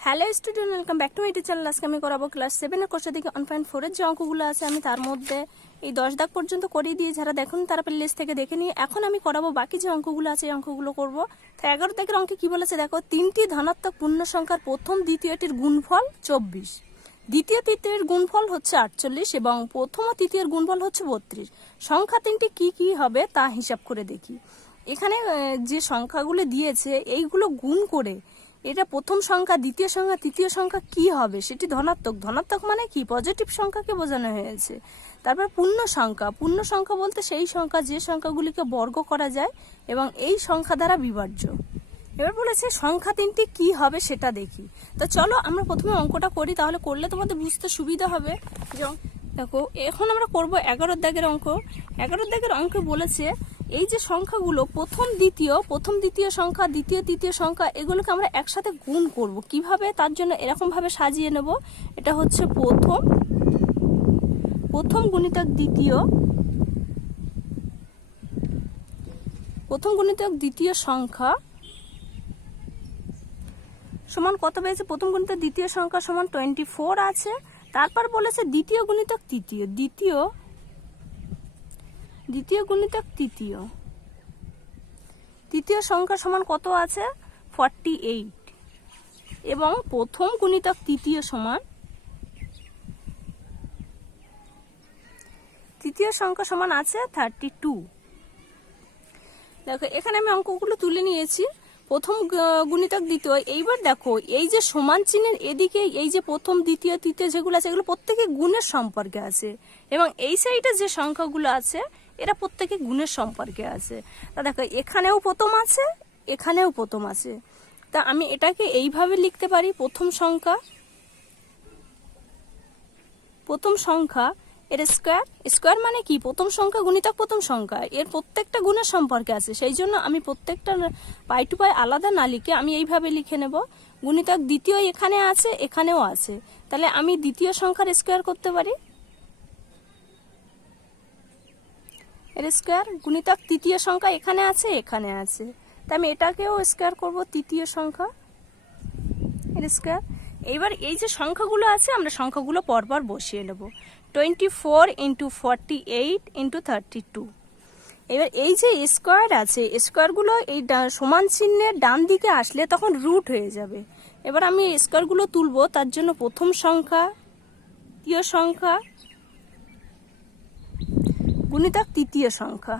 Hello student, welcome back to my channel. আজকে আমি করাবো ক্লাস 7 এর কোর্সের দিকে 1.4 এর যে অঙ্কগুলো আছে আমি তার মধ্যে এই 10 দাগ পর্যন্ত করিয়ে দিয়ে যারা দেখুন তারা প্লেলিস্ট থেকে দেখে নিয়ে এখন আমি করাবো বাকি যে অঙ্কগুলো আছে এই অঙ্কগুলো করব। তো 11 দাগের অঙ্কে কি বলেছে দেখো, তিনটি ধনাত্মক পূর্ণ সংখ্যার প্রথম দ্বিতীয়টির গুণফল 24, দ্বিতীয় তৃতীয়ের গুণফল হচ্ছে 48 এবং প্রথম ও তৃতীয়ের গুণফল হচ্ছে 32। সংখ্যা তিনটি কি কি হবে তা হিসাব করে দেখি। এখানে যে সংখ্যাগুলো দিয়েছে এইগুলো গুণ করে এটা প্রথম সংখ্যা, দ্বিতীয় সংখ্যা, তৃতীয় সংখ্যা কি হবে সেটি ধনাত্মক। ধনাত্মক মানে কি, পজিটিভ সংখ্যাকে বোঝানো হয়েছে। তারপর পূর্ণ সংখ্যা, পূর্ণ সংখ্যা বলতে সেই সংখ্যা যে সংখ্যাগুলিকে বর্গ করা যায় এবং এই সংখ্যা দ্বারা বিভাজ্য। এবার বলেছে সংখ্যা তিনটি কি হবে সেটা দেখি। তো চলো আমরা প্রথমে অঙ্কটা করি, তাহলে করলে তোমাদের বুঝতে সুবিধা হবে। দেখো এখন আমরা করব 11 দাগের অঙ্ক। 11 দাগের অঙ্কে বলেছে এই যে সংখ্যাগুলো প্রথম দ্বিতীয় সংখ্যা, দ্বিতীয় তৃতীয় সংখ্যা এগুলোকে আমরা একসাথে গুণ করব। কিভাবে, তার জন্য এরকম ভাবে সাজিয়ে নেব। এটা হচ্ছে প্রথম গুণিতক দ্বিতীয় সংখ্যা সমান কত পেয়েছে, প্রথম গুণিতক দ্বিতীয় সংখ্যা সমান 24 আছে। তারপর বলেছে দ্বিতীয় গুণিতক তৃতীয়, দ্বিতীয় গুণিতক তৃতীয় সংখ্যা সমান কত আছে 48 এবং প্রথম গুণিতক তৃতীয় সংখ্যা সমান আছে 32। দেখো এখানে আমি অঙ্কগুলো তুলে নিয়েছি। প্রথম গুণিতক দ্বিতীয়, এইবার দেখো এই যে সমান চিহ্নের এদিকে এই যে প্রথম দ্বিতীয় তৃতীয় যেগুলো আছে এগুলো প্রত্যেকে গুণের সম্পর্কে আছে এবং এই সাইডে যে সংখ্যাগুলো আছে এরা প্রত্যেকে গুণের সম্পর্কে আছে। তা দেখো এখানেও প্রথম আছে, এখানেও প্রথম আছে। তা আমি এটাকে এইভাবে লিখতে পারি, প্রথম সংখ্যা এর স্কোয়ার মানে কি, প্রথম সংখ্যা গুণিতক প্রথম সংখ্যা, এর প্রত্যেকটা গুণের সম্পর্কে আছে। সেই জন্য আমি প্রত্যেকটা পাই টু পাই আলাদা না লিখে আমি এইভাবে লিখে নেব। গুণিতক দ্বিতীয় এখানে আছে, এখানেও আছে, তাহলে আমি দ্বিতীয় সংখ্যার স্কোয়ার করতে পারি, এর স্কোয়ার। গুণিতক তৃতীয় সংখ্যা এখানে আছে, এখানে আছে, তাই আমি এটাকেও স্কোয়ার করব, তৃতীয় সংখ্যা এর স্কোয়ার। এইবার এই যে সংখ্যাগুলো আছে আমরা সংখ্যাগুলো পরপর বসিয়ে নেব। 24 × 48 × 32। এবার এই যে স্কোয়ার আছে, স্কোয়ারগুলো এই সমান চিহ্নের ডান দিকে আসলে তখন রুট হয়ে যাবে। এবার আমি স্কোয়ারগুলো তুলবো, তার জন্য প্রথম সংখ্যা, দ্বিতীয় সংখ্যা গুণিতক তৃতীয় সংখ্যা।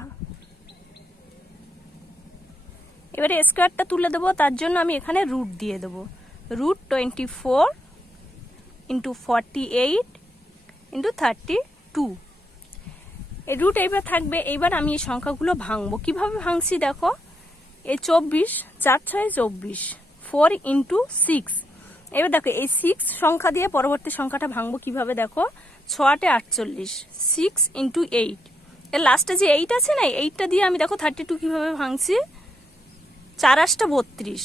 এবারে স্কোয়ারটা তুলে দেবো, তার জন্য আমি এখানে রুট দিয়ে দেবো। রুট 24 × 48 × 32। এই রুট এইবার থাকবে। এইবার আমি এই সংখ্যাগুলো ভাঙবো। কিভাবে ভাঙছি দেখো, এই 24, 4 × 6 = 24, 4 × 6। এবার দেখো এই 6 সংখ্যা দিয়ে পরবর্তী সংখ্যাটা ভাঙবো কিভাবে দেখো, 6 × 8 = 48, 6 × 8। এর লাস্টে যে 8 আছে না, 8টা দিয়ে আমি দেখো 32 কিভাবে ভাঙছি, 4 × 8 = 32,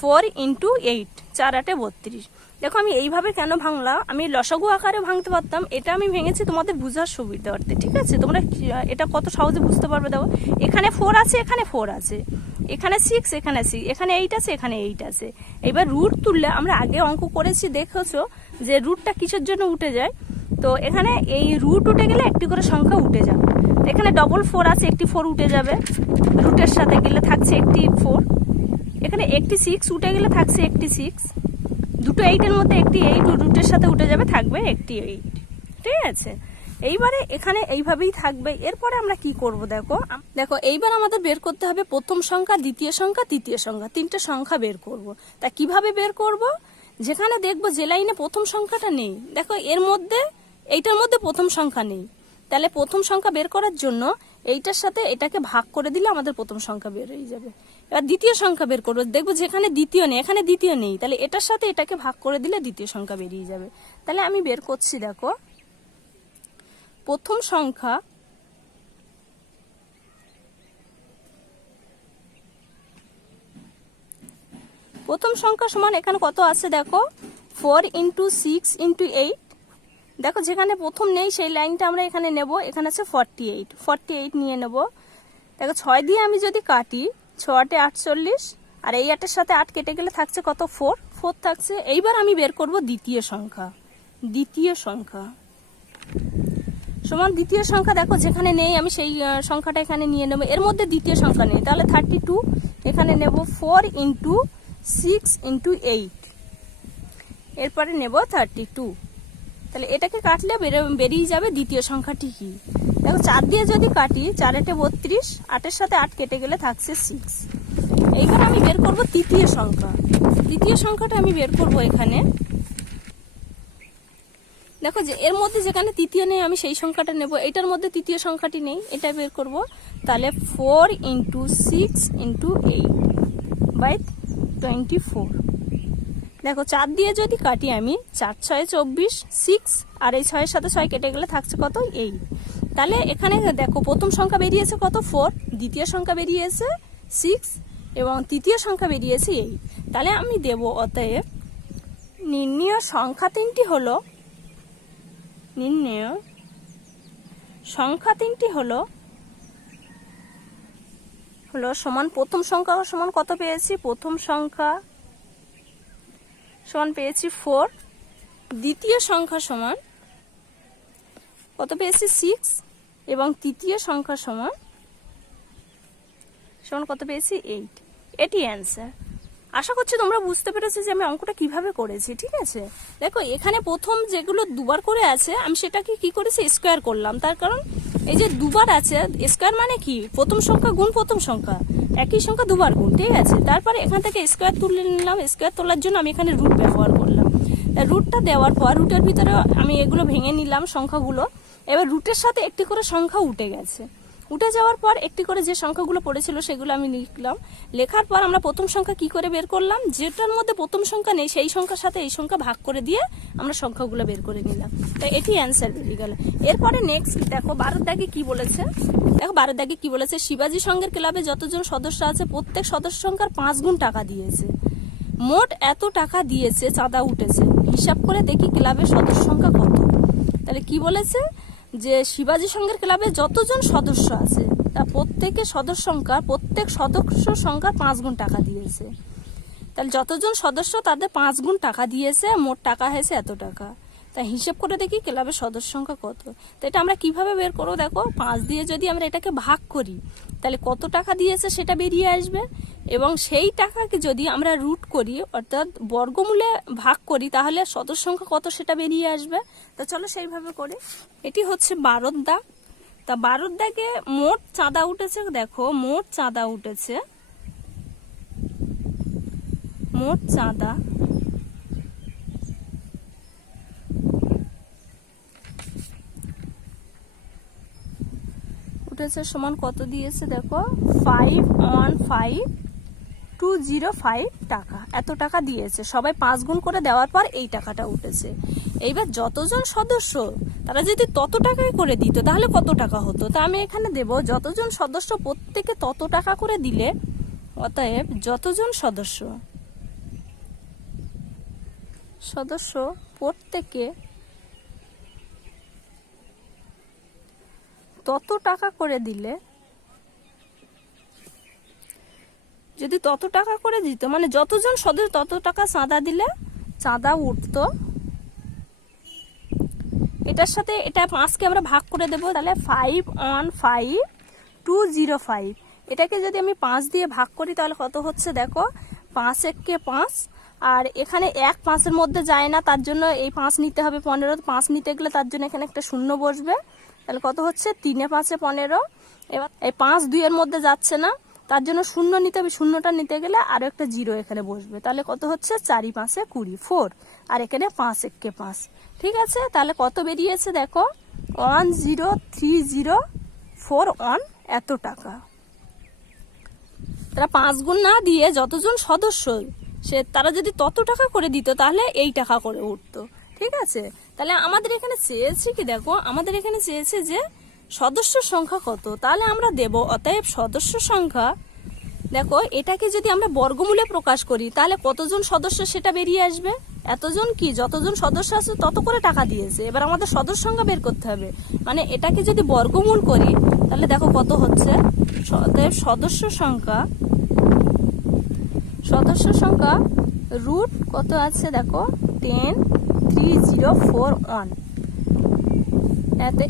4 × 8, 4 × 8 = 32। দেখো আমি এইভাবে কেন ভাঙলাম, আমি লসাগু আকারে ভাঙতে পারতাম, এটা আমি ভেঙেছি তোমাদের বুঝার সুবিধার্থে। ঠিক আছে, তোমরা এটা কত সহজে বুঝতে পারবে। দেখো এখানে 4 আছে, এখানে 4 আছে, এখানে 6, এখানে 6, এখানে 8 আছে, এখানে 8 আছে। এবার রুট তুললে আমরা আগে অঙ্ক করেছি, দেখেছো যে রুটটা কিসের জন্য উঠে যায়। তো এখানে এই রুট উঠে গেলে একটি করে সংখ্যা উঠে যাবে। এখানে 4 আছে, একটি 4 উঠে যাবে, রুটের সাথে গেলে থাকছে একটি 4। এখানে একটি 6 উঠে গেলে থাকছে একটি 6, দুটো 8 এর মধ্যে একটি 8 রুটের সাথে উঠে যাবে, থাকবে একটি 8। ঠিক আছে, এইবারে এখানে এইভাবেই থাকবে। এরপরে আমরা কি করব দেখো এইবার আমাদের বের করতে হবে প্রথম সংখ্যা, দ্বিতীয় সংখ্যা, তৃতীয় সংখ্যা, তিনটে সংখ্যা বের করব। তা কিভাবে বের করব, যেখানে দেখবো যে লাইনে প্রথম সংখ্যাটা নেই, দেখো এর মধ্যে এইটার মধ্যে প্রথম সংখ্যা নেই, তাহলে প্রথম সংখ্যা বের করার জন্য এইটার সাথে এটাকে ভাগ করে দিলে আমাদের প্রথম সংখ্যা বের হয়ে যাবে। এবার দ্বিতীয় সংখ্যা বের করবো, দেখবো যেখানে দ্বিতীয় নেই, এখানে দ্বিতীয় নেই, তাহলে এটার সাথে এটাকে ভাগ করে দিলে দ্বিতীয় সংখ্যা বেরিয়ে যাবে। তাহলে আমি বের করছি, দেখো প্রথম সংখ্যা সমান এখানে কত আছে দেখো, 4 × 6 × 8। দেখো যেখানে প্রথম নেই সেই লাইনটা আমরা এখানে নেব, এখানে আছে 48 নিয়ে নেব। দেখো 6 দিয়ে আমি যদি কাটি, 6 × 8 = 48, আর এই 8 এর সাথে 8 কেটে গেলে থাকছে কত, 4 4 থাকছে। এইবার আমি বের করব দ্বিতীয় সংখ্যা। দ্বিতীয় সংখ্যা সমান দ্বিতীয় সংখ্যা, দেখো যেখানে নেই আমি সেই সংখ্যাটা এখানে নিয়ে নেব। এর মধ্যে দ্বিতীয় সংখ্যা নেই, তাহলে 32 এখানে নেব 4 × 6 × 8, এরপরে নেব 32। তাহলে এটাকে কাটলে বেরিয়ে যাবে দ্বিতীয় সংখ্যাটি কি। দেখো 4 দিয়ে যদি কাটি, 4 × 32, 8-এর সাথে 8 কেটে গেলে থাকছে 6। এইবার আমি বের করব তৃতীয় সংখ্যা। তৃতীয় সংখ্যাটা আমি বের করব এখানে। দেখো যে এর মধ্যে যেখানে তৃতীয় নেই আমি সেই সংখ্যাটা নেব, এটার মধ্যে তৃতীয় সংখ্যাটি নেই, এটা বের করব। তাহলে 4 × 6 × 8/24। দেখো 4 দিয়ে যদি কাটি আমি, 4 × 6 = 24, 6 আর এই 6-এর সাথে 6 কেটে গেলে থাকছে কত, 8। তাহলে এখানে দেখো প্রথম সংখ্যা বেরিয়েছে কত, 4, দ্বিতীয় সংখ্যা বেরিয়েছে 6 এবং তৃতীয় সংখ্যা বেরিয়েছে 8। তাহলে আমি দেব অতএব নির্ণেয় সংখ্যা তিনটি হলো, নির্ণেয় সংখ্যা তিনটি হলো সমান প্রথম সংখ্যা সমান কত পেয়েছি, প্রথম সংখ্যা সমান পেয়েছি 4, দ্বিতীয় সংখ্যা সমান কত পেয়েছি 6 এবং তৃতীয় সংখ্যা সমান কত পেয়েছি 8। এটি অ্যান্সার। আশা করছি তোমরা বুঝতে পেরেছো যে আমি অঙ্কটা কিভাবে করেছি। ঠিক আছে, দেখো এখানে প্রথম যেগুলো দুবার করে আছে আমি সেটাকে কি করেছি, স্কোয়ার করলাম। তার কারণ এই যে দুবার আছে, স্কোয়ার মানে কি, প্রথম সংখ্যা গুণ প্রথম সংখ্যা, একই সংখ্যা দুবার গুণ। ঠিক আছে, তারপরে এখান থেকে স্কোয়ার তুলে নিলাম। স্কোয়ার তোলার জন্য আমি এখানে রুট ব্যবহার করলাম। রুটটা দেওয়ার পর রুটের ভিতরে আমি এগুলো ভেঙে নিলাম সংখ্যাগুলো। এবার রুটের সাথে একটি করে সংখ্যা উঠে গেছে। উঠে যাওয়ার পর একটি করে যে সংখ্যাগুলো পড়েছিল সেগুলো আমি লিখলাম। লেখার পর আমরা প্রথম সংখ্যা কি করে বের করলাম, যেটার মধ্যে প্রথম সংখ্যা নেই সেই সংখ্যার সাথে এই সংখ্যা ভাগ করে দিয়ে আমরা সংখ্যাগুলো বের করে নিলাম। তো এটি অ্যান্সার বেরিয়ে গেল। এরপরে নেক্সট দেখো 12 দাগে কি বলেছে। দেখো 12 দাগে কি বলেছে, শিবাজি সংঘের ক্লাবে যতজন সদস্য আছে প্রত্যেক সদস্য সংখ্যার 5 গুণ টাকা দিয়েছে। মোট এত টাকা দিয়েছে, চাঁদা উঠেছে, হিসাব করে দেখি ক্লাবের সদস্য সংখ্যা কত। তাহলে কি বলেছে যে শিবাজি সংঘের ক্লাবে যতজন সদস্য আছে তার প্রত্যেক সদস্য সংখ্যার 5 গুণ টাকা দিয়েছে। তাহলে যতজন সদস্য তাদের 5 গুণ টাকা দিয়েছে, মোট টাকা হয়েছে এত টাকা। তাই হিসেব করে দেখি ক্লাবের সদস্য সংখ্যা কত। তো এটা আমরা কিভাবে বের করবো, দেখো 5 দিয়ে যদি আমরা এটাকে ভাগ করি তাহলে কত টাকা দিয়েছে সেটা বেরিয়ে আসবে, এবং সেই টাকাকে যদি আমরা রুট করি অর্থাৎ বর্গমূলে ভাগ করি তাহলে সদস্য সংখ্যা কত সেটা বেরিয়ে আসবে। তো চলো সেইভাবে করি। এটি হচ্ছে 12 দাগ। তা 12 দাগে মোট চাঁদা উঠেছে, দেখো মোট চাঁদা উঠেছে, মোট চাঁদা উঠেছে সমান কত দিয়েছে, দেখো 515,205 টাকা, এত টাকা দিয়েছে। সবাই 5 গুণ করে দেওয়ার পর এই টাকাটা উঠেছে। এইবার যতজন সদস্য তারা যদি তত টাকাই করে দিত তাহলে কত টাকা হতো। তা আমি এখানে দেব যতজন সদস্য প্রত্যেকে তত টাকা করে দিলে, অতএব যতজন সদস্য প্রত্যেকে তত টাকা করে দিলে, যদি তত টাকা করে দিত মানে যতজন সদস্য তত টাকা চাঁদা দিলে চাঁদা উঠতো। এটার সাথে এটা 5কে আমরা ভাগ করে দেবো, তাহলে 515,205। এটাকে যদি আমি 5 দিয়ে ভাগ করি তাহলে কত হচ্ছে, দেখো 5 একে 5, আর এখানে 1 5-এর মধ্যে যায় না, তার জন্য এই 5 নিতে হবে 15। 5 নিতে গেলে তার জন্য এখানে একটা শূন্য বসবে। তাহলে কত হচ্ছে 3 এ 5 এ 15। এবার এই 5 2-এর মধ্যে যাচ্ছে না, তার জন্য শূন্য নিতে হবে। শূন্যটা নিতে গেলে আরো একটা 0 এখানে বসবে। তাহলে কত হচ্ছে 4 5 এ 20, 4, আর এখানে 5 একে 5। ঠিক আছে, তাহলে কত বেরিয়েছে দেখো 103041 এত টাকা। তারা 5 গুণ না দিয়ে যতজন সদস্য তারা যদি তত টাকা করে দিত তাহলে এই টাকা করে উঠতো। ঠিক আছে, তাহলে আমাদের এখানে চেয়েছে কি, দেখো আমাদের এখানে চেয়েছে যে সদস্য সংখ্যা কত। তাহলে আমরা দেব অতএব সদস্য সংখ্যা, দেখো এটাকে যদি আমরা বর্গমূলে প্রকাশ করি তাহলে কতজন সদস্য সেটা বেরিয়ে আসবে। এতজন কি, যতজন সদস্য আছে তত করে টাকা দিয়েছে। এবার আমাদের সদস্য সংখ্যা বের করতে হবে, মানে এটাকে যদি বর্গমূল করি তাহলে দেখো কত হচ্ছে, অতএব সদস্য সংখ্যা রুট কত আছে দেখো 103041।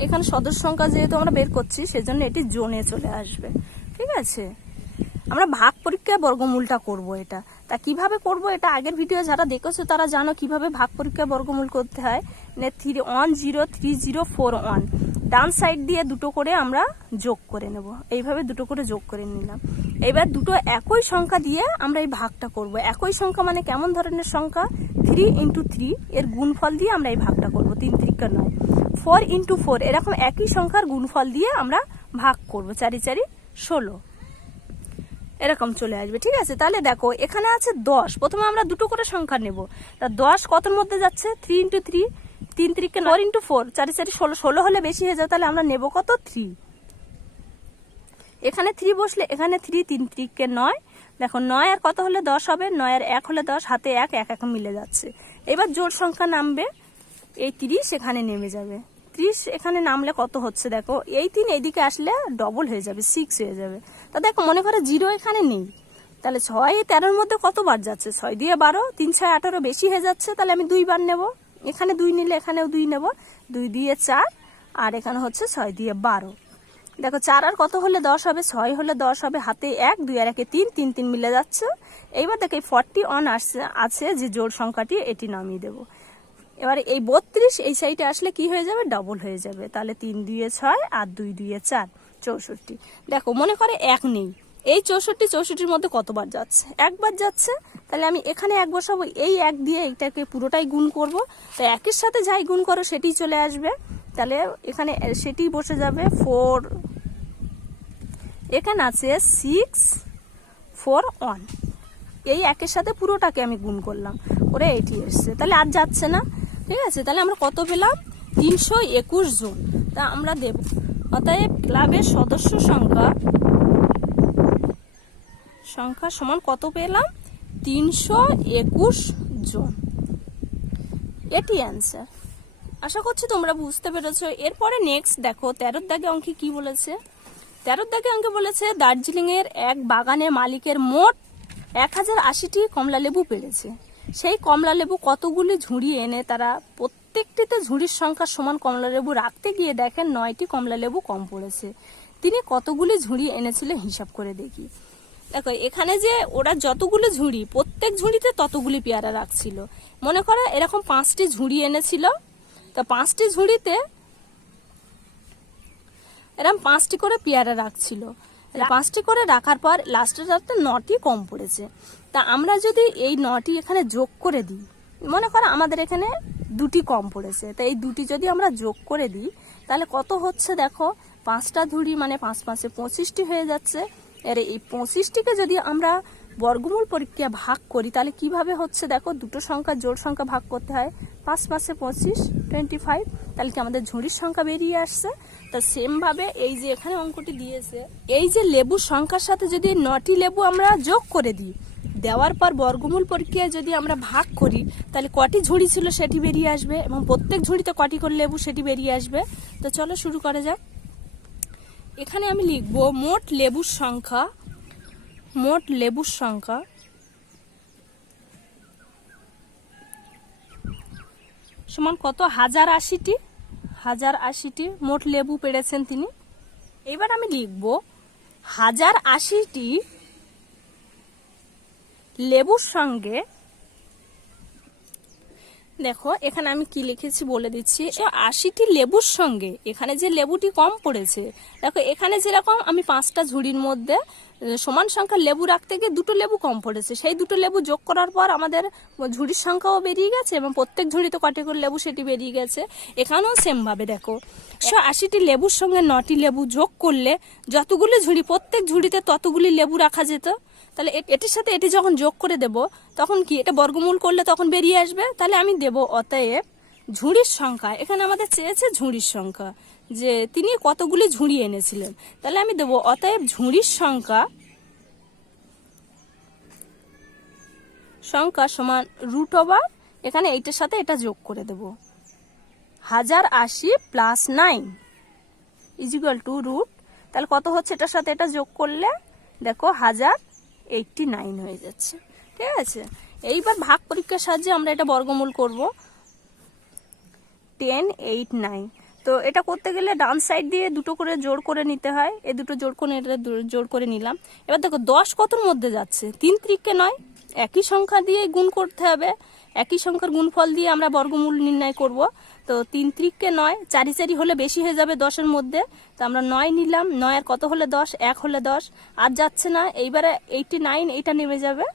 এখানে সদস্য সংখ্যা যেহেতু আমরা বের করছি সেজন্য এটি জোনে চলে আসবে। ঠিক আছে, আমরা ভাগ পরীক্ষায় বর্গমূলটা করব। এটা তা কিভাবে করব, এটা আগের ভিডিও যারা দেখেছো তারা জানো কিভাবে ভাগ পরীক্ষায় বর্গমূল করতে হয়। 103041 ডান সাইড দিয়ে দুটো করে আমরা যোগ করে নেব। এইভাবে দুটো করে যোগ করে নিলাম। এবার দুটো একই সংখ্যা দিয়ে আমরা এই ভাগটা করব। একই সংখ্যা মানে কেমন ধরনের সংখ্যা? 3 × 3 এর গুণফল দিয়ে আমরা এই ভাগটা করব। 3 × 3 = 9। 4 × 4 এরকম একই সংখ্যার গুণফল দিয়ে আমরা ভাগ করব। 4 × 4 = 16 এরকম চলে আসবে। ঠিক আছে, তাহলে দেখো এখানে আছে 10। প্রথমে আমরা দুটো করে সংখ্যা নেব। তা 10 কতর মধ্যে যাচ্ছে? 3 × 3 3 × 3 = 9 × 4 4 × 4 = 16 16 হলে বেশি হয়ে যায়, তাহলে আমরা নেব কত? 3। এখানে 3 বসলে এখানে 3 3 × 3 = 9। দেখো 9 আর কত হলে 10 হবে? 9 আর 1 হলে 10, হাতে 1 1 1 মিলে যাচ্ছে। এবার জোড় সংখ্যা নামবে, এই 30 এখানে নেমে যাবে। 30 এখানে নামলে কত হচ্ছে দেখো, এই 3 এইদিকে আসলে ডবল হয়ে যাবে, 6 হয়ে যাবে। তা দেখো মনে করে 0 এখানে নেই, তাহলে 6 13 এর মধ্যে কতবার যাচ্ছে? 6 দিয়ে 12, 3 6 18 বেশি হয়ে যাচ্ছে, তাহলে আমি 2 বার নেব। এখানে 2 নিলে এখানেও 2 নেব। 2 দিয়ে 4 আর এখানে হচ্ছে 6 দিয়ে 12। দেখো 4 আর কত হলে 10 হবে? 6 হলে 10 হবে, হাতে 1 2 আর 1 3 3 3 মিলে যাচ্ছে। এইবার দেখো 41 আছে যে জোড় সংখ্যাটি, এটি নামিয়ে দেব। এবারে এই 32 এই সাইডে আসলে কি হয়ে যাবে? ডবল হয়ে যাবে। তাহলে 3 2 6 আর 2 2 4 64। দেখো মনে করে 1 নেই, এই 64 মধ্যে কতবার যাচ্ছে? একবার যাচ্ছে। তাহলে আমি এখানে 1 বসাবো, এই 1 দিয়ে এইটাকে পুরোটাই গুণ করব। তাই একের সাথে যাই গুণ করো সেটি চলে আসবে, তাহলে এখানে সেটি বসে যাবে 4। এখানে আছে 6 4 1, এই একের সাথে পুরোটাকে আমি গুণ করলাম করে এটি এসছে, তাহলে আর যাচ্ছে না। ঠিক আছে, তাহলে আমরা কত পেলাম? 321 জন। তা আমরা দেব, অতএব ক্লাবের সদস্য সংখ্যা সমান কত পেলাম? 321 জন। এটি অ্যান্সার। আশা করছি তোমরা বুঝতে পেরেছো। এরপরে নেক্সট দেখো 13 দাগে অঙ্কে কি বলেছে। 13 দাগে অঙ্কে বলেছে দার্জিলিং এর এক বাগানে মালিকের মোট 1080টি কমলা লেবু পেড়েছে। সেই কমলা লেবু কতগুলি ঝুড়ি এনে তারা প্রত্যেকটিতে ঝুড়ির সংখ্যা সমান কমলা লেবু রাখতে গিয়ে দেখেন 9টি কমলা লেবু কম পড়েছে। তিনি কতগুলি ঝুড়ি এনেছিলেন হিসাব করে দেখি। দেখো এখানে যে ওরা যতগুলো ঝুড়ি, প্রত্যেক ঝুড়িতে ততগুলি পেয়ারা রাখছিল। মনে করো এরকম 5টি ঝুড়ি এনেছিল, তা 5টি ঝুড়িতে এরকম 5টি করে পেয়ারা রাখছিল। 5টি করে রাখার পর লাস্টের রাতে 9টি কম পড়েছে। তা আমরা যদি এই 9টি এখানে যোগ করে দিই, মনে করো আমাদের এখানে 2টি কম পড়েছে, তা এই 2টি যদি আমরা যোগ করে দিই তাহলে কত হচ্ছে দেখো, 5টা ঝুড়ি মানে 5 5 25টি হয়ে যাচ্ছে। এর এই 25টিকে যদি আমরা বর্গমূল পরীক্ষা ভাগ করি তাহলে কিভাবে হচ্ছে দেখো, দুটো সংখ্যা জোড় সংখ্যা ভাগ করতে হয়। 5 5 25 25, তাহলে কি আমাদের ঝুড়ির সংখ্যা বেরিয়ে আসছে। তো সেম ভাবে এই যে এখানে অঙ্কটি দিয়েছে, এই যে লেবুর সংখ্যার সাথে যদি 9টি লেবু আমরা যোগ করে দিই, দেওয়ার পর বর্গমূল পরীক্ষায় যদি আমরা ভাগ করি তাহলে কটি ঝুড়ি ছিল সেটি বেরিয়ে আসবে এবং প্রত্যেক ঝুড়িতে কটি করে লেবু সেটি বেরিয়ে আসবে। তো চলো শুরু করা যাক। এখানে আমি লিখব মোট লেবুর সংখ্যা সমান কত? 1080টি মোট লেবু পেড়েছেন তিনি। এবার আমি লিখব 1080টি লেবুর সঙ্গে, দেখো এখানে আমি কি লিখেছি বলে দিচ্ছি। 80টি লেবুর সঙ্গে এখানে যে লেবুটি কম পড়েছে, দেখো এখানে যেরকম আমি 5টা ঝুড়ির মধ্যে সমান সংখ্যা লেবু রাখতে গিয়ে 2টো লেবু কম পড়েছে, সেই 2টো লেবু যোগ করার পর আমাদের ঝুড়ির সংখ্যাও বেরিয়ে গেছে এবং প্রত্যেক ঝুড়িতে কটি করে লেবু সেটি বেরিয়ে গেছে। এখানেও সেম ভাবে দেখো 180টি লেবুর সঙ্গে 9টি লেবু যোগ করলে যতগুলি ঝুড়ি, প্রত্যেক ঝুড়িতে ততগুলি লেবু রাখা যেত। তাহলে এটির সাথে এটি যখন যোগ করে দেব তখন কি এটা বর্গমূল করলে তখন বেরিয়ে আসবে। তাহলে আমি দেব অতএব ঝুড়ির সংখ্যা, এখানে আমাদের চেয়েছে ঝুড়ির সংখ্যা, যে তিনি কতগুলি ঝুড়ি এনেছিলেন। তাহলে আমি দেব অতএব ঝুড়ির সংখ্যা সমান √, এখানে এইটার সাথে এটা যোগ করে দেব, 1080 + 9 = √। তাহলে কত হচ্ছে, এটার সাথে এটা যোগ করলে দেখো 1089 হয়ে যাচ্ছে। ঠিক আছে, এইবার ভাগ পরীক্ষার সাহায্যে আমরা এটা বর্গমূল করব। 10, 8, 9। তো এটা করতে গেলে ডান সাইড দিয়ে দুটো করে জোড় করে নিতে হয়। এই দুটো জোড় করে এটা জোড় করে নিলাম। এবার দেখো 10 কতর মধ্যে যাচ্ছে? 3 3 9। একই সংখ্যা দিয়ে গুণ করতে হবে, একই সংখ্যার গুণফল দিয়ে আমরা বর্গমূল নির্ণয় করব। তো 3 3 9, 4 4 হলে বেশি হয়ে যাবে 10-এর মধ্যে। তো আমরা 9 নিলাম। 9 আর কত হলে 10? 1 হলে 10। আর যাচ্ছে না। এইবারে 89 এটা নেমে যাবে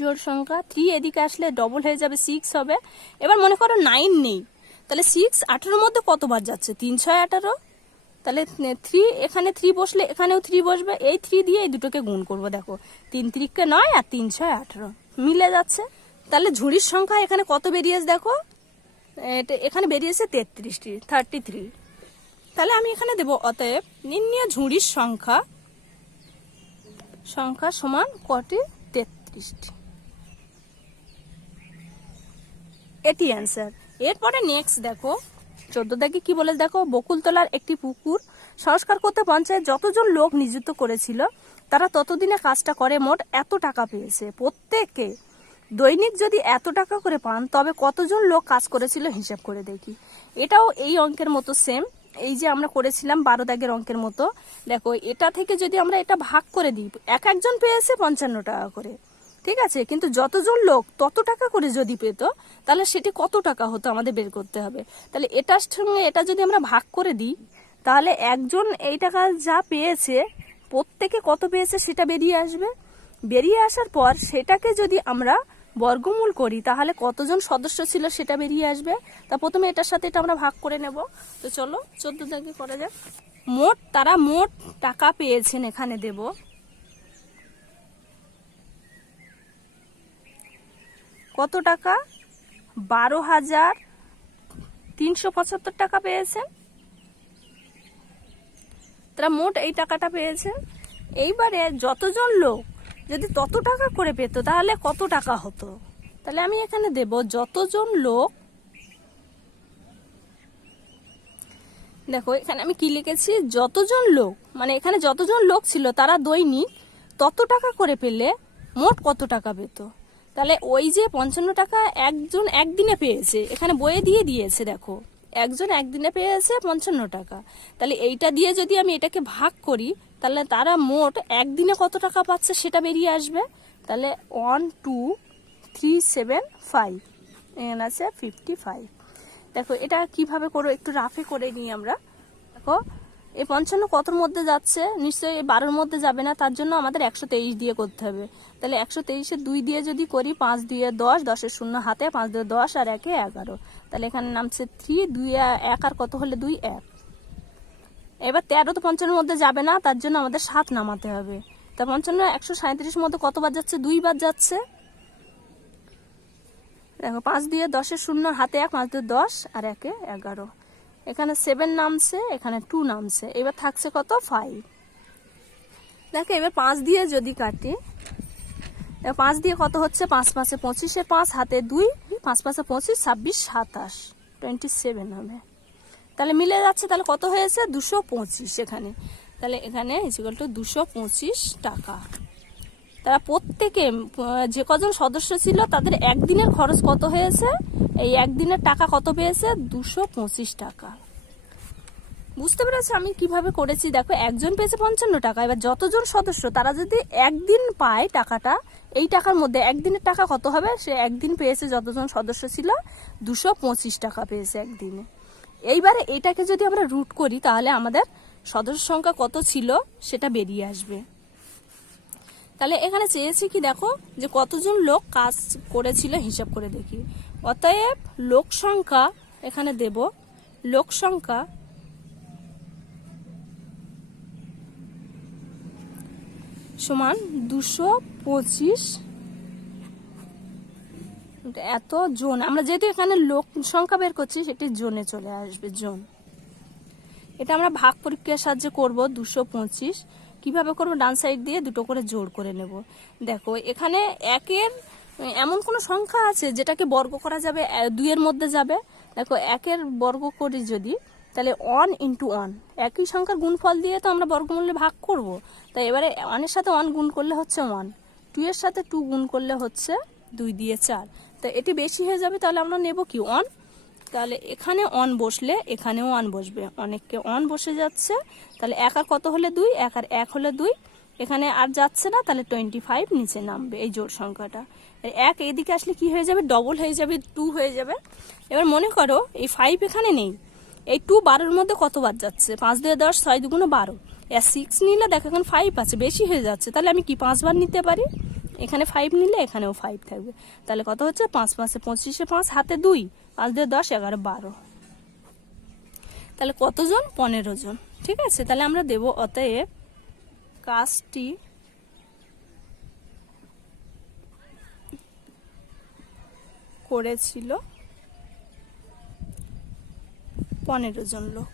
জোড় সংখ্যা। 3 এদিকে আসলে ডবল হয়ে যাবে, 6 হবে। এবার মনে করো 9 নেই, তাহলে 6 18-এর মধ্যে কতবার যাচ্ছে? 3 6 18। তাহলে 3, এখানে 3 বসলে এখানেও 3 বসবে। এই 3 দিয়ে এই দুটোকে গুণ করব। দেখো 3 3 9 আর 3 6 18 মিলে যাচ্ছে। তাহলে ঝুড়ির সংখ্যা এখানে কত বেরিয়েছে দেখো, এখানে বেরিয়েছে 33টি, 33। তাহলে আমি এখানে দেব অতএব নির্ণয় ঝুড়ির সংখ্যা সমান কটি? 33টি। এটি অ্যান্সার। এরপরে নেক্সট দেখো 14 দাগে কি বলে দেখো, বকুলতলার একটি পুকুর সংস্কার করতে পঞ্চায়েত যতজন লোক নিযুক্ত করেছিল তারা ততদিনে কাজটা করে মোট এত টাকা পেয়েছে। প্রত্যেকে দৈনিক যদি এত টাকা করে পান তবে কতজন লোক কাজ করেছিল হিসাব করে দেখি। এটাও এই অঙ্কের মতো সেম, এই যে আমরা করেছিলাম 12 দাগের অঙ্কের মতো। দেখো এটা থেকে যদি আমরা এটা ভাগ করে দিই, একজন পেয়েছে 55 টাকা করে, ঠিক আছে, কিন্তু যতজন লোক তত টাকা করে যদি পেত তাহলে সেটি কত টাকা হতো আমাদের বের করতে হবে। তাহলে এটার সঙ্গে এটা যদি আমরা ভাগ করে দিই তাহলে একজন এই টাকা যা পেয়েছে প্রত্যেকে কত পেয়েছে সেটা বেরিয়ে আসবে। বেরিয়ে আসার পর সেটাকে যদি আমরা বর্গমূল করি তাহলে কতজন সদস্য ছিল সেটা বেরিয়ে আসবে। তা প্রথমে এটার সাথে এটা আমরা ভাগ করে নেব। তো চলো 14 দাগে করা যাক। তারা মোট টাকা পেয়েছেন, এখানে দেব কত টাকা? 12,375 টাকা পেয়েছেন। তারা মোট এই টাকাটা পেয়েছেন। এইবারে যতজন লোক যদি তত টাকা করে পেত তাহলে কত টাকা হতো? তাহলে আমি এখানে দেব যতজন লোক। দেখো এখানে আমি কি লিখেছি, যতজন লোক, মানে এখানে যতজন লোক ছিল তারা দৈনিক তত টাকা করে পেলে মোট কত টাকা পেত। তাহলে ওই যে 55 টাকা একজন একদিনে পেয়েছে, এখানে বইয়ে দিয়ে দিয়েছে, দেখো একজন একদিনে পেয়েছে 55 টাকা। তাহলে এইটা দিয়ে যদি আমি এটাকে ভাগ করি তাহলে তারা মোট একদিনে কত টাকা পাচ্ছে সেটা বেরিয়ে আসবে। তাহলে 1 2 3 7 5 এখানে আছে 55। দেখো এটা কিভাবে করো একটু রাফে করে নিই আমরা। দেখো এই 55 কতর মধ্যে যাচ্ছে? নিশ্চয়ই এই 12-এর মধ্যে যাবে না, তার জন্য আমাদের 123 দিয়ে করতে হবে। তাহলে 123-এ 2 দিয়ে যদি করি, 5 দিয়ে 10, 10-এর শূন্য হাতে, 5 দিয়ে 10 আর 1-এ 11। তাহলে এখানে নামছে 3, 2 1 আর কত হলে 2 1। এবার 13 তো 55-এর মধ্যে যাবে না, তার জন্য আমাদের 7 নামাতে হবে। তা 55 137-এর মধ্যে কতবার যাচ্ছে? 2 বার যাচ্ছে। দেখো 5 দিয়ে 10-এর শূন্য হাতে 1, 5 দিয়ে 10 আর 1-এ 11। এখানে 7 নামছে, এখানে 2 নামছে। এবার থাকছে কত? 5। দেখো এবার 5 দিয়ে যদি কাটি, 5 দিয়ে কত হচ্ছে? 5 5-এ 25, 5 হাতে 2, 5 5-এ 25, 26 27, 27 হবে। তাহলে মিলে যাচ্ছে। তাহলে কত হয়েছে? 225 এখানে। তাহলে এখানে ইকুয়াল টু 225 টাকা। তারা প্রত্যেকে যে কজন সদস্য ছিল তাদের একদিনের খরচ কত হয়েছে, এই একদিনের টাকা কত পেয়েছে? 225 টাকা। বুঝতে পেরেছো আমি কিভাবে করেছি? দেখো একজন পেয়েছে 55 টাকা। এবার যতজন সদস্য তারা যদি একদিন পায় টাকাটা, এই টাকার মধ্যে একদিনের টাকা কত হবে? সে একদিন পেয়েছে, যতজন সদস্য ছিল 225 টাকা পেয়েছে একদিনে। এইবারে এটাকে যদি আমরা রুট করি তাহলে আমাদের সদস্য সংখ্যা কত ছিল সেটা বেরিয়ে আসবে। তাহলে এখানে চেয়েছি কি দেখো, যে কতজন লোক কাজ করেছিল হিসাব করে দেখি। অতএব লোক সংখ্যা এখানে দেব, লোক সংখ্যা সমান 225। এত জন, আমরা যেহেতু এখানে লোক সংখ্যা বের করছি সেটি জনে চলে আসবে, জন। এটা আমরা ভাগ পরীক্ষার সাহায্যে করব। 225 কিভাবে করব? ডান সাইড দিয়ে দুটো করে জোড় করে নেব। দেখো এখানে একের এমন কোন সংখ্যা আছে যেটাকে বর্গ করা যাবে, 2-এর মধ্যে যাবে। দেখো 1-এর বর্গ করি যদি, তাহলে 1 × 1, একই সংখ্যার গুণফল দিয়ে তো আমরা বর্গমূলে ভাগ করব। তাই এবারে 1-এর সাথে 1 গুণ করলে হচ্ছে 1, 2-এর সাথে 2 গুণ করলে হচ্ছে 2 দিয়ে 4, তো এটি বেশি হয়ে যাবে, তাহলে আমরা নেব কি 1। তাহলে এখানে 1 বসলে এখানেও 1 বসবে, অনেককে 1 বসে যাচ্ছে, তাহলে 1 আর কত হলে 2, 1 আর 1 হলে 2, এখানে আর যাচ্ছে না, তাহলে 25 নিচে নামবে এই জোড় সংখ্যাটা। 1 এইদিকে আসলে কি হয়ে যাবে, ডবল হয়ে যাবে, 2 হয়ে যাবে। এবার মনে করো এই 5 এখানে নেই, এই 2 12-এর মধ্যে কতবার যাচ্ছে, 5 2 10, 6 2 12, 6 নিলে দেখো এখন 5 আছে, বেশি হয়ে যাচ্ছে, তাহলে আমি কি 5 বার নিতে পারি, এখানে 5 নিলে এখানেও 5 থাকবে, তাহলে কত হচ্ছে 5 5 25, 5 হাতে 2, 5 2 10 11 12, তাহলে কতজন, 15 জন। ঠিক আছে, তাহলে আমরা দেব অতএব কাজটি করেছিল 15 জন লোক।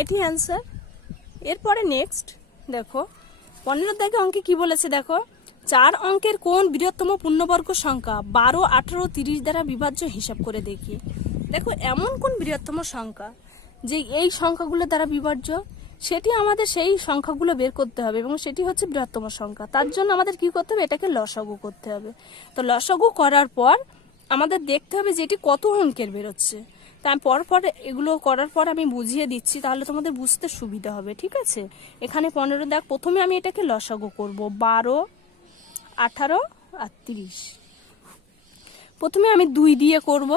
এটি অ্যান্সার। এরপরে নেক্সট দেখো 15 দাগে অঙ্কে কি বলেছে, দেখো 4 অঙ্কের কোন বৃহত্তম পূর্ণবর্গ সংখ্যা 12 18 30 দ্বারা বিভাজ্য হিসাব করে দেখি। দেখো এমন কোন বৃহত্তম সংখ্যা যে এই সংখ্যাগুলো দ্বারা বিভাজ্য, সেটি আমাদের সেই সংখ্যাগুলো বের করতে হবে এবং সেটি হচ্ছে বৃহত্তম সংখ্যা। তার জন্য আমাদের কি করতে হবে, এটাকে লসাগু করতে হবে। তো লসাগু করার পর আমাদের দেখতে হবে যে এটি কত অঙ্কের বেরোচ্ছে। তাই পরপর এগুলো করার পর আমি বুঝিয়ে দিচ্ছি, তাহলে তোমাদের বুঝতে সুবিধা হবে। ঠিক আছে, এখানে 15 দেখ, প্রথমে আমি এটাকে লসাগু করব, 12 18 আর 30। প্রথমে আমি 2 দিয়ে করব,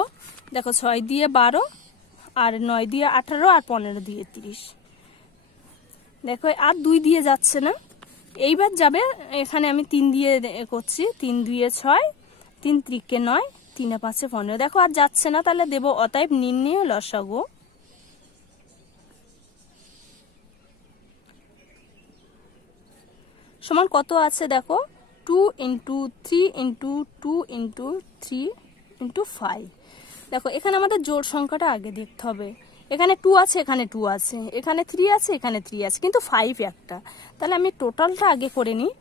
দেখো 6 দিয়ে 12 আর 9 দিয়ে 18 আর 15 দিয়ে 30। দেখো আর 2 দিয়ে যাচ্ছে না, এইবার যাবে, এখানে আমি 3 দিয়ে করছি, 3 2 6, 3 3 9, 3 5 15, দেখো আর যাচ্ছে না, তাহলে দেব অতএব নির্ণেয় লসাগু সমান কত আছে, দেখো 2 × 3 × 2 × 3 × 5। দেখো এখানে আমাদের জোড় সংখ্যাটা আগে দেখতে হবে, এখানে 2 আছে, এখানে 2 আছে, এখানে 3 আছে, এখানে 3 আছে, কিন্তু 5 একটা। তাহলে আমি টোটালটা আগে করে নিই।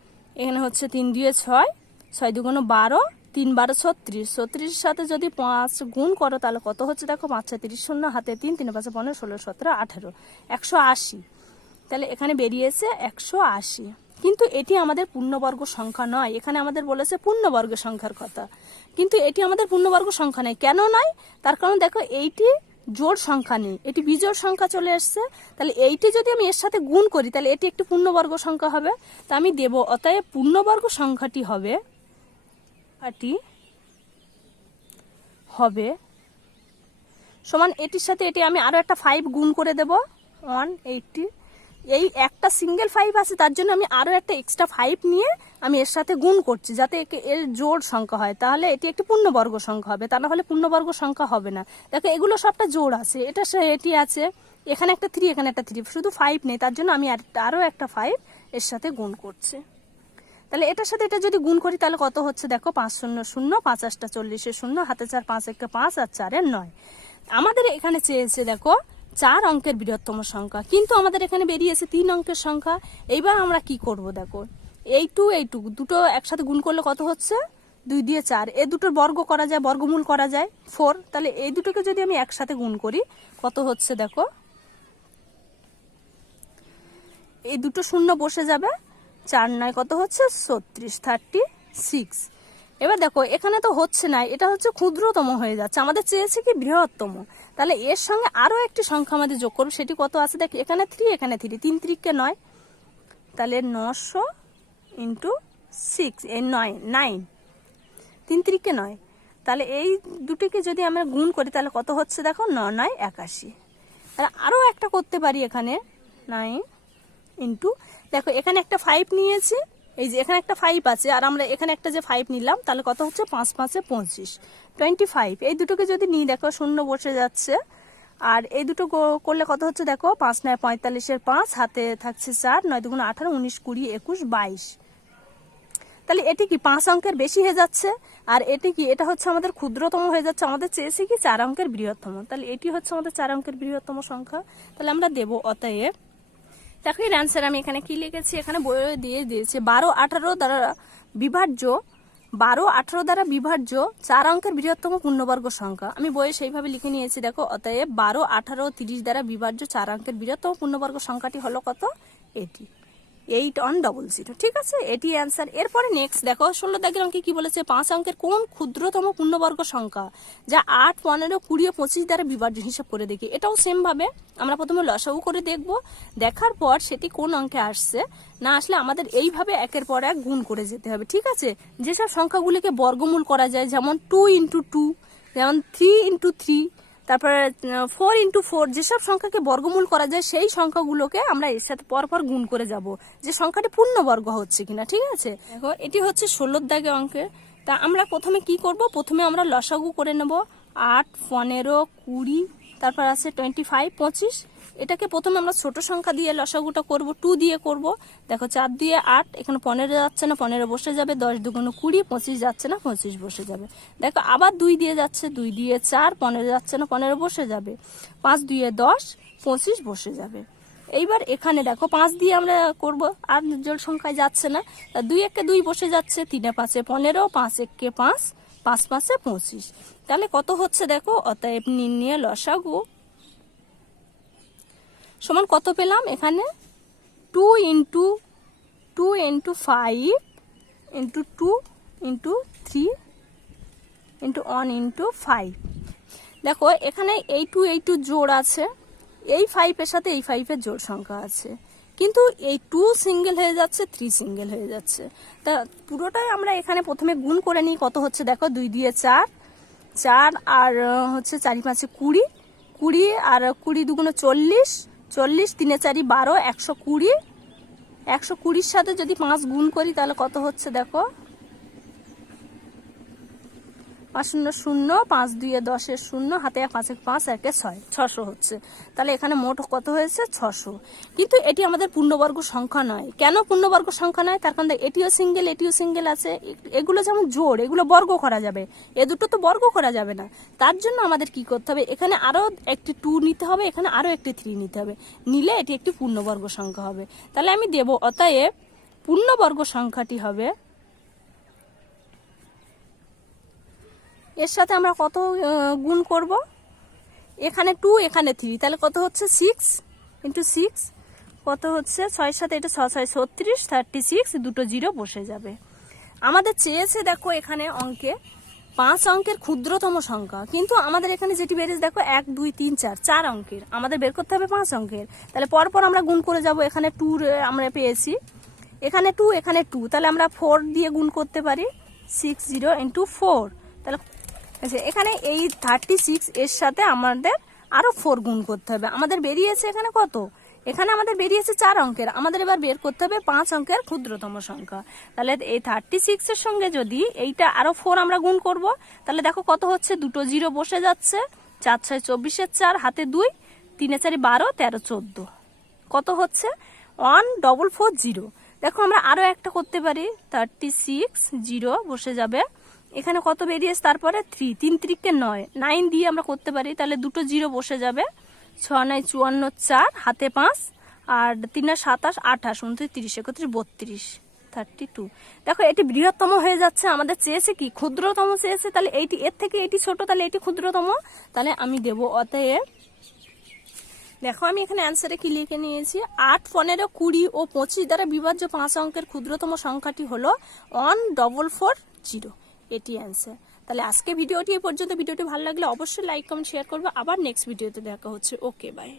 এখানে হচ্ছে 3 2 6, 6 2 12, 3 12 36, 36 সাথে যদি 5 গুণ করো তাহলে কত হচ্ছে, দেখো 5 6 30, 0 হাতে 3, 3 5 15, 16 17 18, 180। তাহলে এখানে বেরিয়েছে 180। কিন্তু এটি আমাদের পূর্ণবর্গ সংখ্যা নয়, এখানে আমাদের বলেছে পূর্ণবর্গ সংখ্যার কথা, কিন্তু এটি আমাদের পূর্ণবর্গ সংখ্যা নয়। কেন নয়, তার কারণ দেখো এইটি জোড় সংখ্যা নেই, এটি বিজোড় সংখ্যা চলে আসছে। তাহলে এইটি যদি আমি এর সাথে গুণ করি তাহলে এটি একটি পূর্ণবর্গ সংখ্যা হবে। তা আমি দেব অতএব পূর্ণবর্গ সংখ্যাটি হবে সমান এটির সাথে এটি আমি আরো একটা 5 গুণ করে দেব, 180। এই একটা সিঙ্গেল 5 আছে, তার জন্য আমি আরো একটা এক্সট্রা 5 নিয়ে আমি এর সাথে গুণ করছি যাতে এর জোড় সংখ্যা হয়, তাহলে এটি একটি পূর্ণবর্গ সংখ্যা হবে, তা না হলে পূর্ণবর্গ সংখ্যা হবে না। দেখো এগুলো সবটা জোড় আছে, এটি আছে, এখানে একটা 3, এখানে একটা 3, শুধু 5 নেই, তার জন্য আমি আরো একটা 5 এর সাথে গুণ করছি। তাহলে এটার সাথে এটা যদি গুণ করি তাহলে কত হচ্ছে, দেখো 5 0 0, 5 8 40, 0 হাতে 4, 5 1 5 আর 4 9। আমাদের এখানে চেয়েছে দেখো 4 অঙ্কের বৃহত্তম সংখ্যা, কিন্তু আমাদের এখানে বেরিয়েছে 3 অঙ্কের সংখ্যা। এইবার আমরা কি করব, দেখো এই টু দুটো একসাথে গুণ করলে কত হচ্ছে, 2 দিয়ে 4, এই দুটোর বর্গ করা যায়, বর্গমূল করা যায় 4। তাহলে এই দুটোকে যদি আমি একসাথে গুণ করি কত হচ্ছে, দেখো এই দুটো শূন্য বসে যাবে, 4 9 কত হচ্ছে 36, 36। এবার দেখো এখানে তো হচ্ছে না, এটা হচ্ছে ক্ষুদ্রতম হয়ে যাচ্ছে, আমাদের চেয়েছে কি বৃহত্তম। তাহলে এর সঙ্গে আরো একটি সংখ্যা আমাদের যোগ করব, সেটি কত আছে, দেখ এখানে 3, এখানে 3, 3 3 9, তাহলে 900 × 6, এই 9, 3 3 9। তাহলে এই দুটিকে যদি আমরা গুণ করি তাহলে কত হচ্ছে, দেখো 9 9 81। তাহলে আরো একটা করতে পারি, এখানে 9 × দেখো এখানে একটা 5 নিয়েছি, এই যে এখানে একটা 5 আছে আর আমরা এখানে একটা যে 5 নিলাম, তাহলে কত হচ্ছে 5 5 25, 25। এই দুটোকে যদি নিই দেখো শূন্য বসে যাচ্ছে, আর এই দুটো করলে কত হচ্ছে, দেখো 5 9 45 এর 5 হাতে থাকছে 4, 9 2 18, 19 20 21 22। তাহলে এটি কি 5 অঙ্কের বেশি হয়ে যাচ্ছে, আর এটি কি, এটা হচ্ছে আমাদের ক্ষুদ্রতম হয়ে যাচ্ছে, আমাদের চেয়েছে কি 4 অঙ্কের বৃহত্তম। তাহলে এটি হচ্ছে আমাদের 4 অঙ্কের বৃহত্তম সংখ্যা। তাহলে আমরা দেব অতএব, দেখো এর অ্যান্সার আমি এখানে কি লিখেছি, এখানে বইয়ে দিয়ে দিয়েছে 12 18 দ্বারা বিভাজ্য, 12 18 দ্বারা বিভাজ্য 4 অঙ্কের বৃহত্তম পূর্ণবর্গ সংখ্যা। আমি বইয়ে সেইভাবে লিখে নিয়েছি, দেখো অতএব 12 18 30 দ্বারা বিভাজ্য 4 অঙ্কের বৃহত্তম পূর্ণবর্গ সংখ্যাটি হলো কত, এটি। 8100। ঠিক আছে, এটি অ্যান্সার। এরপরে নেক্সট দেখো 16 দাগের অঙ্কে কি বলেছে, 5 অঙ্কের কোন ক্ষুদ্রতম পূর্ণবর্গ সংখ্যা যা 8, 15, 20 ও 25 দ্বারা বিভাজ্য, হিসাব করে দেখি। এটাও সেম ভাবে আমরা প্রথমে লসাগু করে দেখব, দেখার পর সেটি কোন অঙ্কে আসছে না আসলে আমাদের এইভাবে একের পর এক গুণ করে যেতে হবে। ঠিক আছে, যেসব সংখ্যাগুলিকে বর্গমূল করা যায়, যেমন 2 × 2, যেমন 3 × 3, তারপরে 4 × 4, যেসব সংখ্যাকে বর্গমূল করা যায় সেই সংখ্যাগুলোকে আমরা এর সাথে পরপর গুণ করে যাব যে সংখ্যাটি পূর্ণবর্গ হচ্ছে কিনা। ঠিক আছে, দেখো এটি হচ্ছে 16 দাগে অঙ্কে। তা আমরা প্রথমে কি করব, প্রথমে আমরা লসাগু করে নেব। 8, 15, 20, তারপর আছে 25, 25। এটাকে প্রথমে আমরা ছোট সংখ্যা দিয়ে লসাগুটা করব, 2 দিয়ে করব। দেখো 4 দিয়ে 8, এখানে 15 যাচ্ছে না, 15 বসে যাবে। 10 দুগুণ 20, 25 যাচ্ছে না, 25 বসে যাবে। দেখো আবার 2 দিয়ে যাচ্ছে, 2 দিয়ে 4, 15 যাচ্ছে না, 15 বসে যাবে। 5 দিয়ে 10, 25 বসে যাবে। এইবার এখানে দেখো 5 দিয়ে আমরা করব, আর জোড় সংখ্যায় যাচ্ছে না, 2 একে 2 বসে যাচ্ছে, 3 এ 5 এ 15, 5 একে 5, 5 5 এ 25। তাহলে কত হচ্ছে দেখো, অতএব নির্ণয় লসাগু সমান কত পেলাম এখানে, 2 × 2 × 5 × 2 × 3 × 1 × 5। দেখো এখানে এই 2 জোড় আছে, এই 5 এর সাথে এই 5 এর জোড় সংখ্যা আছে, কিন্তু এই 2 সিঙ্গেল হয়ে যাচ্ছে, 3 সিঙ্গেল হয়ে যাচ্ছে। তা পুরোটাই আমরা এখানে প্রথমে গুণ করে নিই। কত হচ্ছে দেখো, 2 দিয়ে 4, 4 আর হচ্ছে 4 5 20, 20 আর 20 দুগুণ 40, 40, 3 এ 4 12, 120। 120-র সাথে যদি 5 গুণ করি তাহলে কত হচ্ছে দেখো, 5 0 0, 5 2 10 0, হাতে 5 5, 1 6, 600 হচ্ছে। তাহলে এখানে মোট কত হয়েছে, 600। কিন্তু এটি আমাদের পূর্ণবর্গ সংখ্যা নয়। কেন পূর্ণবর্গ সংখ্যা নয়, তার কারণ এটিও সিঙ্গেল, এটিও সিঙ্গেল আছে। এগুলো যেমন জোড়, এগুলো বর্গ করা যাবে, এ দুটো তো বর্গ করা যাবে না। তার জন্য আমাদের কি করতে হবে, এখানে আরো একটি 2 নিতে হবে, এখানে আরো একটি 3 নিতে হবে, নিলে এটি একটি পূর্ণবর্গ সংখ্যা হবে। তাহলে আমি দেব, অতএব পূর্ণবর্গ সংখ্যাটি হবে, এর সাথে আমরা কত গুণ করব, এখানে 2, এখানে 3, তাহলে কত হচ্ছে 6 × 6, কত হচ্ছে 6 সাথে এটা 6 6 36, 36, দুটো 0 বসে যাবে। আমাদের চেয়েছে দেখো এখানে অঙ্কে 5 অঙ্কের ক্ষুদ্রতম সংখ্যা, কিন্তু আমাদের এখানে যেটি বেরিয়েছে দেখো 1 2 3 4, 4 অঙ্কের, আমাদের বের করতে হবে 5 অঙ্কের। তাহলে পরপর আমরা গুণ করে যাব। এখানে 2 আমরা পেয়েছি, এখানে 2, এখানে 2, তাহলে আমরা 4 দিয়ে গুণ করতে পারি, 6 0 × 4। তাহলে আচ্ছা, এখানে এই 36 এর সাথে আমাদের আরো 4 গুণ করতে হবে। আমাদের বেরিয়েছে এখানে কত, এখানে আমাদের বেরিয়েছে 4 অঙ্কের, আমাদের এবার বের করতে হবে 5 অঙ্কের ক্ষুদ্রতম সংখ্যা। তাহলে এই 36 এর সঙ্গে যদি এইটা আরো 4 আমরা গুণ করব, তাহলে দেখো কত হচ্ছে, দুটো 0 বসে যাচ্ছে, 4 6 24, 4 হাতে 2, 3 এ 4 12, 13 14, কত হচ্ছে 1440। দেখো আমরা আরো একটা করতে পারি, 36 0 বসে যাবে, এখানে কত বেরিয়েছে, তারপরে 3, 3 3 9, 9 দিয়ে আমরা করতে পারি, তাহলে দুটো 0 বসে যাবে, 6 9 54, 4 হাতে 5, আর 3 27, 28, 29, 30, 31, 32, 32। দেখো এটি বৃহত্তম হয়ে যাচ্ছে, আমাদের চেয়েছে কি, ক্ষুদ্রতম চেয়েছে, তাহলে এইটি এর থেকে এটি ছোট, তাহলে এটি ক্ষুদ্রতম। তাহলে আমি দেব, অতএব দেখো আমি এখানে অ্যান্সারে কি লিখে নিয়েছি, 8 15 20 ও 25 দ্বারা বিভাজ্য 5 অঙ্কের ক্ষুদ্রতম সংখ্যাটি হলো 1440। এটি অ্যান্সার। তাহলে আজকে ভিডিওটি এই পর্যন্ত। ভিডিওটি ভালো লাগলে অবশ্যই লাইক কমেন্ট শেয়ার করবে। আবার নেক্সট ভিডিওতে দেখা হচ্ছে। ওকে, বাই।